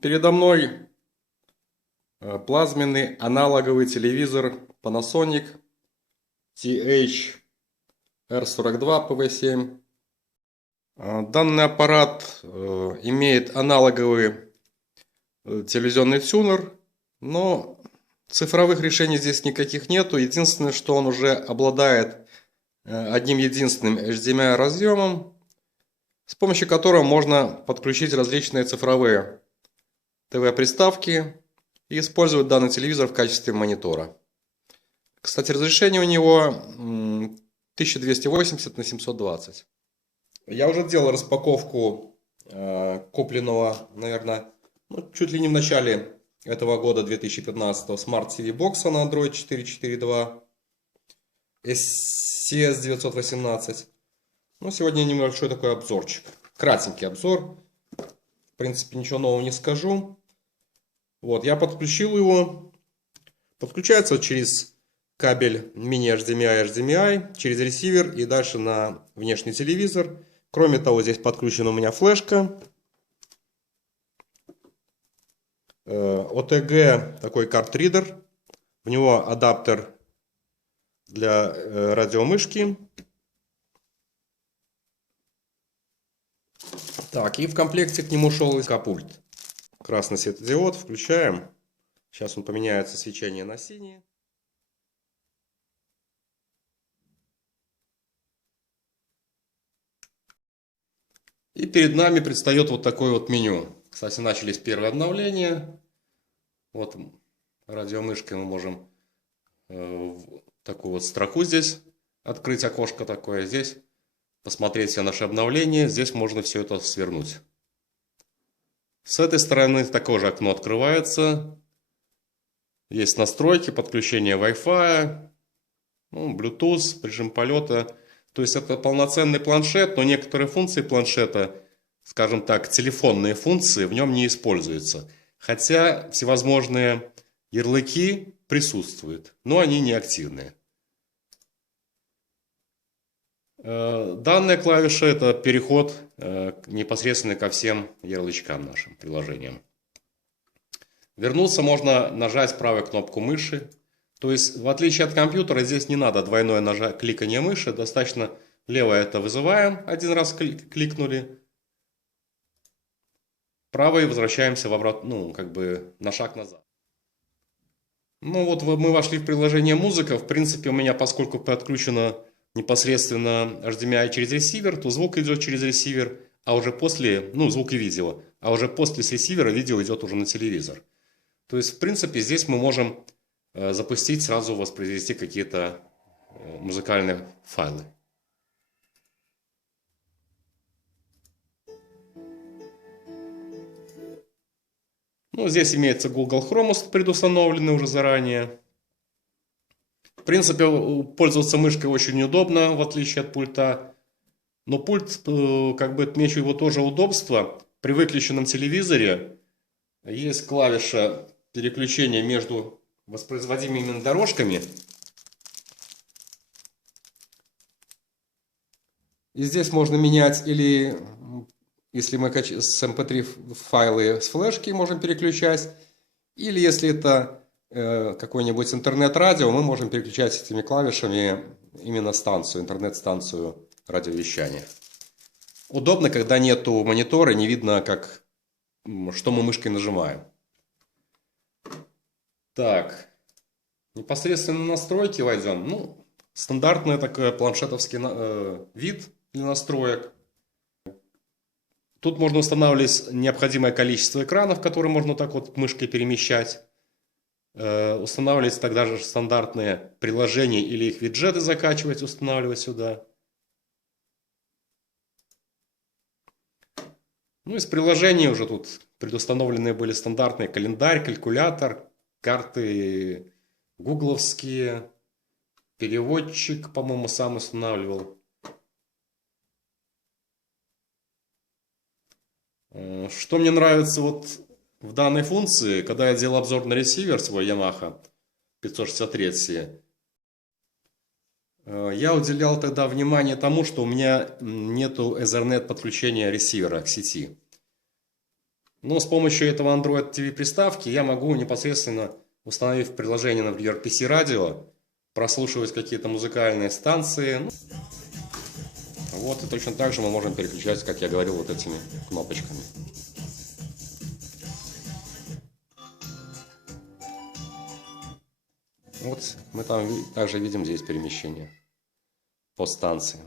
Передо мной плазменный аналоговый телевизор Panasonic TH-R42 PV7. Данный аппарат имеет аналоговый телевизионный тюнер, но цифровых решений здесь никаких нету. Единственное, что он уже обладает одним единственным HDMI разъемом, с помощью которого можно подключить различные цифровые ТВ-приставки и использовать данный телевизор в качестве монитора. Кстати, разрешение у него 1280 на 720. Я уже делал распаковку купленного, наверное, чуть ли не в начале этого года, 2015, Smart TV Box на Android 4.4.2 CS918. Сегодня небольшой такой обзорчик. Кратенький обзор. В принципе, ничего нового не скажу. Я подключил его. Подключается через кабель мини-HDMI, через ресивер и дальше на внешний телевизор. Кроме того, здесь подключена у меня флешка. OTG такой картридер. В него адаптер для радиомышки. Так, и в комплекте к нему шел СК-пульт. Красный светодиод. Включаем. Сейчас он поменяется свечение на синее. И перед нами предстает вот такое вот меню. Кстати, начались первые обновления. Вот радиомышкой мы можем такую вот строку здесь открыть, окошко такое. Здесь посмотреть все наши обновления. Здесь можно все это свернуть. С этой стороны такое же окно открывается. Есть настройки, подключение Wi-Fi, Bluetooth, режим полета. То есть это полноценный планшет, но некоторые функции планшета, скажем так, телефонные функции в нем не используются. Хотя всевозможные ярлыки присутствуют, но они не активные. Данная клавиша — это переход непосредственно ко всем ярлычкам нашим приложениям. Вернуться можно нажать правой кнопку мыши. То есть, в отличие от компьютера, здесь не надо двойное кликание мыши. Достаточно левое это вызываем, один раз кликнули. Правой возвращаемся в обратно, на шаг назад. Мы вошли в приложение музыка. В принципе, у меня, поскольку подключено непосредственно HDMI через ресивер, то звук идет через ресивер, а уже после, звук и видео, а уже после с ресивера видео идет уже на телевизор. То есть, в принципе, здесь мы можем запустить, сразу воспроизвести какие-то музыкальные файлы. Здесь имеется Google Chrome предустановленный уже заранее. В принципе, пользоваться мышкой очень удобно, в отличие от пульта. Но пульт, отмечу его тоже удобство. При выключенном телевизоре есть клавиша переключения между воспроизводимыми дорожками. И здесь можно менять, или если мы с MP3 файлы с флешки можем переключать, или если это какой-нибудь интернет-радио, мы можем переключать этими клавишами именно станцию, интернет-станцию радиовещания. Удобно, когда нету монитора, не видно, что мы мышкой нажимаем. Так, непосредственно на настройки войдем. Стандартный такой планшетовский вид для настроек. Тут можно устанавливать необходимое количество экранов, которые можно так вот мышкой перемещать. Устанавливать тогда же стандартные приложения или их виджеты закачивать, устанавливать сюда. Из приложений уже тут предустановленные были стандартные календарь, калькулятор, карты гугловские, переводчик, по-моему, сам устанавливал. Что мне нравится в данной функции, когда я делал обзор на ресивер свой Yamaha 563, Я уделял тогда внимание тому, что у меня нету Ethernet подключения ресивера к сети. Но с помощью этого Android TV приставки я могу непосредственно, установив приложение, например, PC Radio, прослушивать какие-то музыкальные станции. Вот, и точно так же мы можем переключать, как я говорил, вот этими кнопочками. Вот мы там также видим здесь перемещение по станции.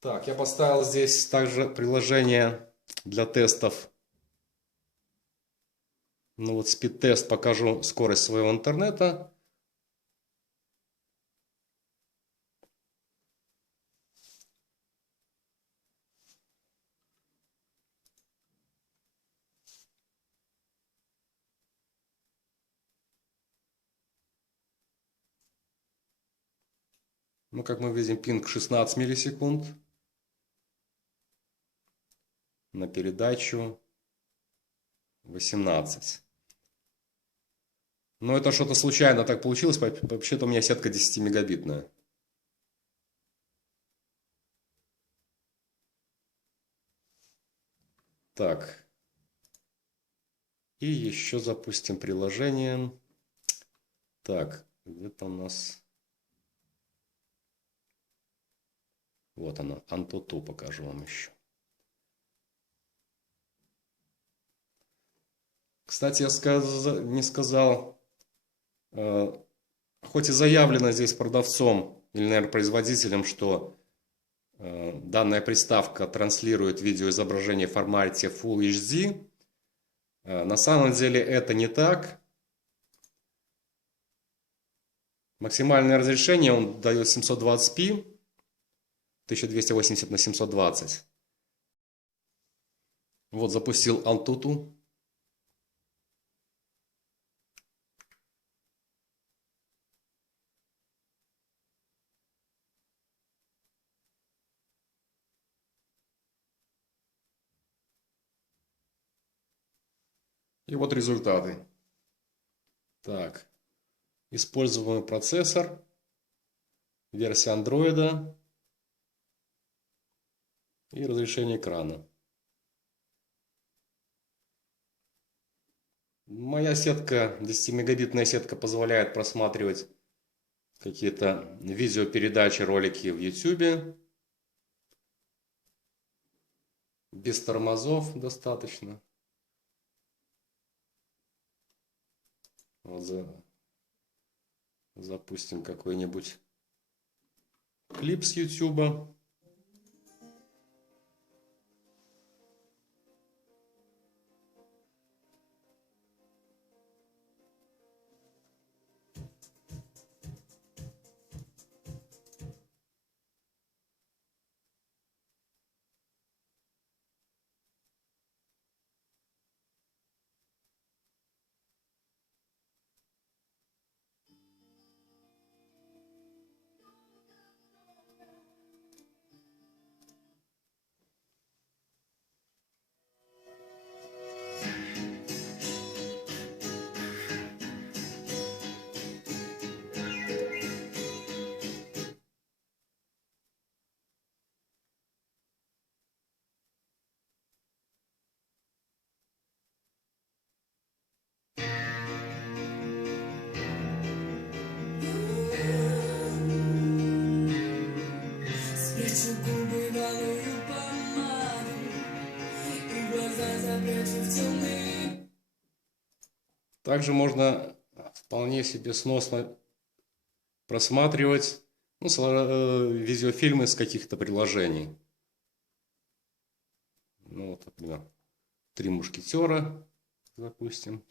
Так, я поставил здесь также приложение для тестов. Ну вот спид-тест, покажу скорость своего интернета. Ну, как мы видим, пинг 16 миллисекунд. На передачу 18. Но это что-то случайно так получилось. Вообще-то у меня сетка 10-мегабитная. Так. И еще запустим приложение. Так, где-то у нас... Вот она, Antutu покажу вам еще. Кстати, я не сказал, хоть и заявлено здесь продавцом или, наверное, производителем, что данная приставка транслирует видеоизображение в формате Full HD, на самом деле это не так. Максимальное разрешение он дает 720p, 1280 на 720. Вот запустил Antutu. И вот результаты. Так, используемый процессор, версия Android и разрешение экрана. Моя сетка, 10-мегабитная сетка, позволяет просматривать какие-то видеопередачи, ролики в YouTube. Без тормозов достаточно. Вот запустим какой-нибудь клип с YouTube. Также можно вполне себе сносно просматривать видеофильмы с каких-то приложений. Ну, вот, например, «Три мушкетера», запустим.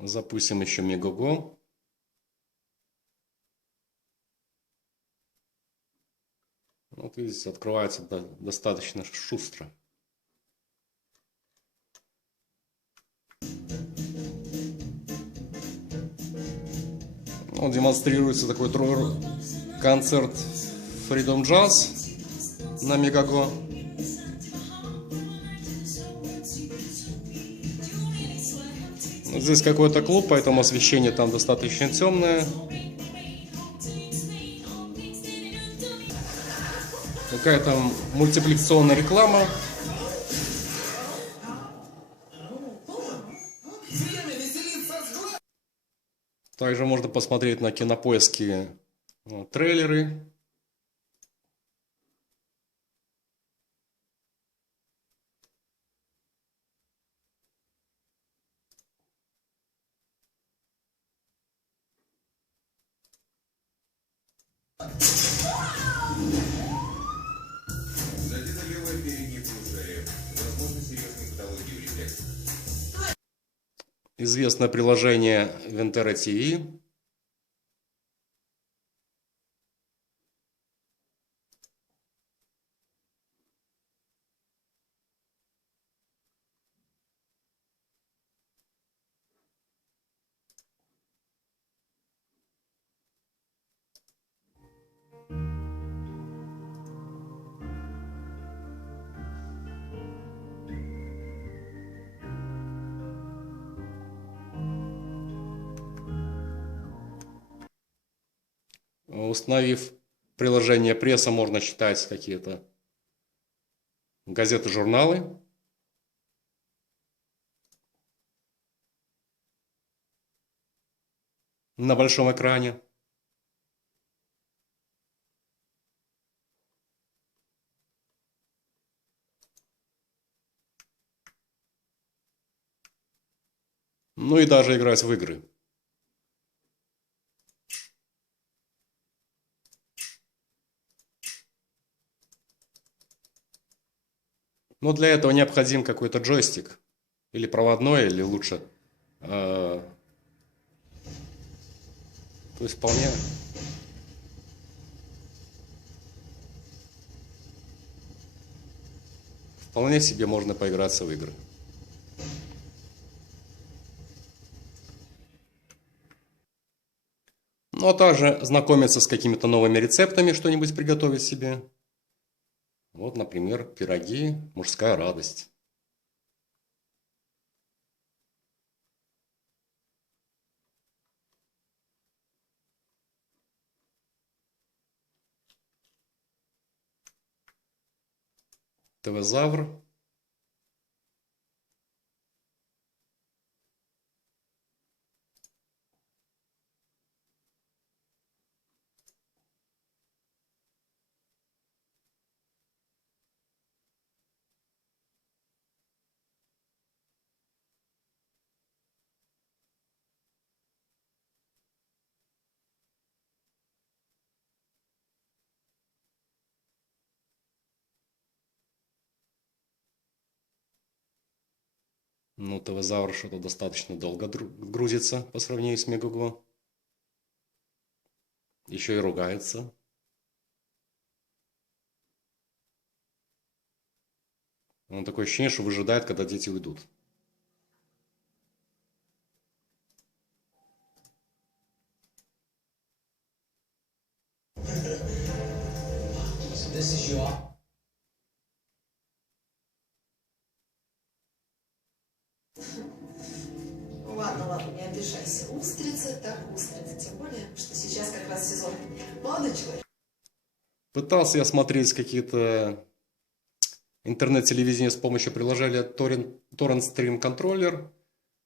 Запустим еще Megogo. видите, открывается достаточно шустро. Демонстрируется такой концерт Freedom Jazz на Мегаго. Здесь какой-то клуб, поэтому освещение там достаточно темное. Какая-то мультипликационная реклама. Также можно посмотреть на Кинопоиске трейлеры. Известное приложение Ventera TV. Установив приложение пресса, можно читать какие-то газеты, журналы. На большом экране. Ну и даже играть в игры. Но для этого необходим какой-то джойстик. Или проводной, или лучше. То есть вполне себе можно поиграться в игры. Ну а также знакомиться с какими-то новыми рецептами, что-нибудь приготовить себе. Вот, например, пироги «Мужская радость». ТВ-завр. Ну, ТВ-завр что-то достаточно долго грузится по сравнению с Мегаго. Еще и ругается. Он такое ощущение, что выжидает, когда дети уйдут. This is your... Ладно, не обижайся. Устрицы, так устрицы. Тем более, что сейчас как раз сезон. Молодой человек. Пытался я смотреть какие-то интернет-телевидения с помощью приложения Torrent Stream Controller.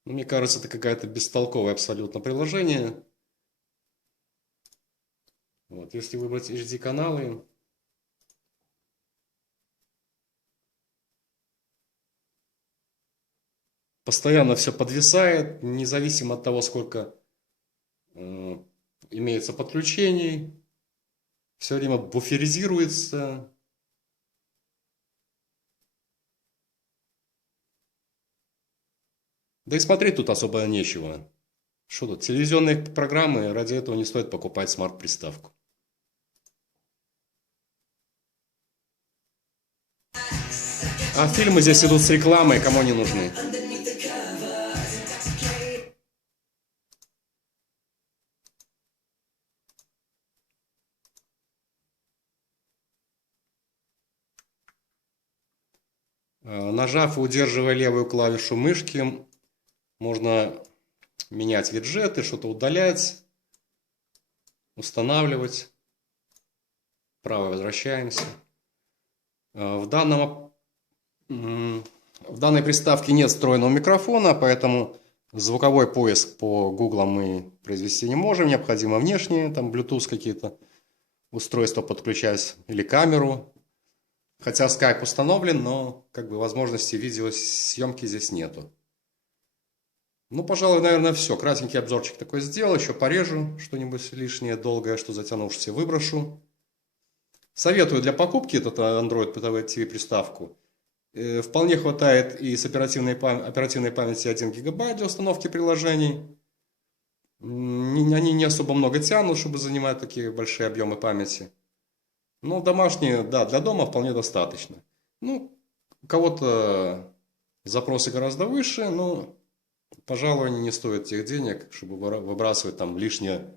Но мне кажется, это какое-то бестолковое абсолютно приложение. Вот, если выбрать HD-каналы, постоянно все подвисает, независимо от того, сколько имеется подключений. Все время буферизируется. Да и смотреть тут особо нечего. Что тут? Телевизионные программы, ради этого не стоит покупать смарт-приставку. А фильмы здесь идут с рекламой, кому они нужны. Нажав и удерживая левую клавишу мышки, можно менять виджеты, что-то удалять, устанавливать. Вправо возвращаемся. В данной приставке нет встроенного микрофона, поэтому звуковой поиск по Google мы произвести не можем. Необходимо внешние, там Bluetooth какие-то устройства подключать или камеру. Хотя Skype установлен, но как бы возможности видеосъемки здесь нету. Ну, пожалуй, наверное, все. Кратенький обзорчик такой сделал. Еще порежу что-нибудь лишнее, долгое, что затянувшееся, выброшу. Советую для покупки этот Android TV приставку. Вполне хватает и с оперативной памяти 1 гигабайт для установки приложений. Они не особо много тянут, чтобы занимать такие большие объемы памяти. Но домашние, да, для дома вполне достаточно. Ну, у кого-то запросы гораздо выше, но, пожалуй, они не стоят тех денег, чтобы выбрасывать там лишнее,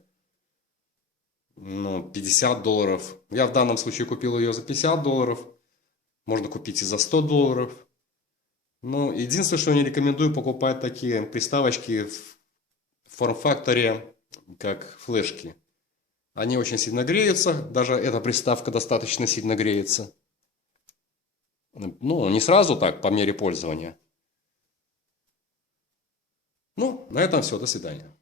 ну, $50. Я в данном случае купил ее за $50. Можно купить и за $100. Ну, единственное, что я не рекомендую покупать такие приставочки в форм-факторе, как флешки. Они очень сильно греются, даже эта приставка достаточно сильно греется. Ну, не сразу так, по мере пользования. Ну, на этом все, до свидания.